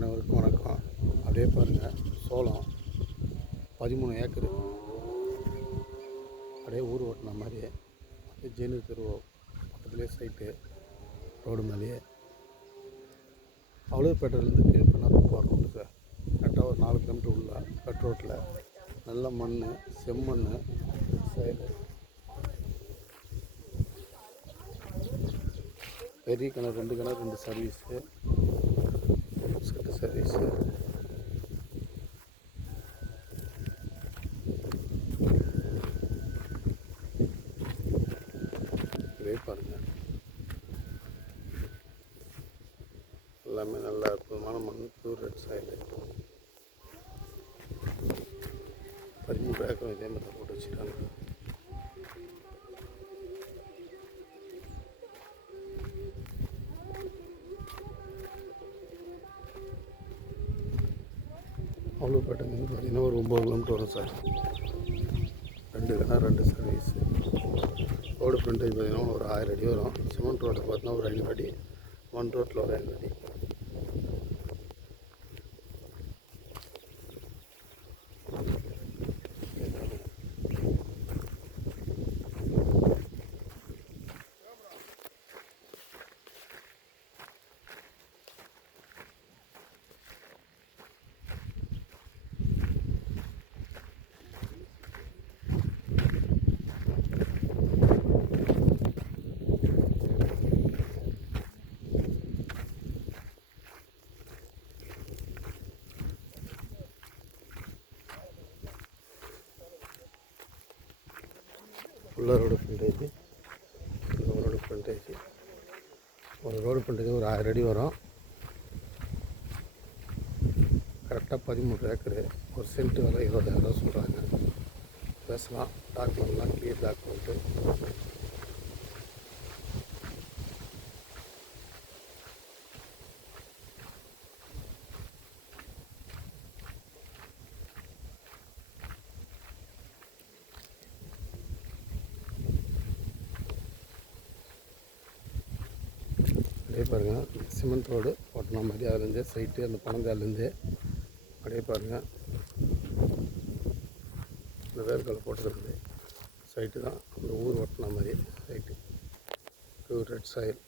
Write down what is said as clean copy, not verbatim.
அனைவருக்கும் வணக்கம். அப்படியே பாருங்கள், சோளம் 13 ஏக்கரு அப்படியே ஊர் ஓட்டின மாதிரி அப்படியே ஜெயினு தெரு பக்கத்துலேயே சைட்டு ரோடு மேலேயே அவ்வளோப்பேட்டையிலேருந்து கீழ்பண்ணாத்து போகிற ரோட்டு சார். கரெக்டாக ஒரு 4 கிலோமீட்டர் உள்ள கட் ரோட்டில் நல்ல மண், செம்மண் சைடு பெரிய கிணறு 2 கிணறு 2 சர்வீஸு செட்டு சர்வீஸு. இதே பாருங்கள், எல்லாமே நல்ல அற்புதமான மண், பியூர் ரெட் சாயில். 13 ஏக்கரும் இதே மாதிரி போட்டு வச்சுருக்காங்க. அவ்வளோப்பேட்டைங்க பார்த்தீங்கன்னா ஒரு 9 கிலோமீட்டர் வரும் சார். 2 கிணறு 2 சர்வீஸு. ரோடு ஃப்ரண்டேஜ் பார்த்தீங்கன்னா ஒரு 1000 அடி வரும். சிமெண்ட் ரோடு பார்த்தீங்கன்னா ஒரு 500 அடி, மண் ரோட்டில் ஒரு 500 அடி. ஃபுல்லாக ரோடு ஃப்ரண்டேஜ். ரோடு ஃப்ரண்டேஜ் ஒரு 1000 அடி வரும். கரெக்டாக 13 ஏக்கரு. ஒரு சென்ட்டு விலை 20,000 சொல்கிறாங்க. பேசலாம். டாக்குமெண்ட்லாம் கிளியர் டாக்குமெண்ட்டு. அப்படியே பாருங்கள், சிமெண்ட் ரோடு ஓட்டின மாதிரி அதுலேருந்தே சைட்டு அந்த பனங்கால்லேருந்தே அப்படியே பாருங்கள். இந்த வேர்க்கடலை போட்டுக்கிறது சைட்டு தான் அந்த ஊர் ஓட்டின மாதிரி சைட்டு. Pure red soil.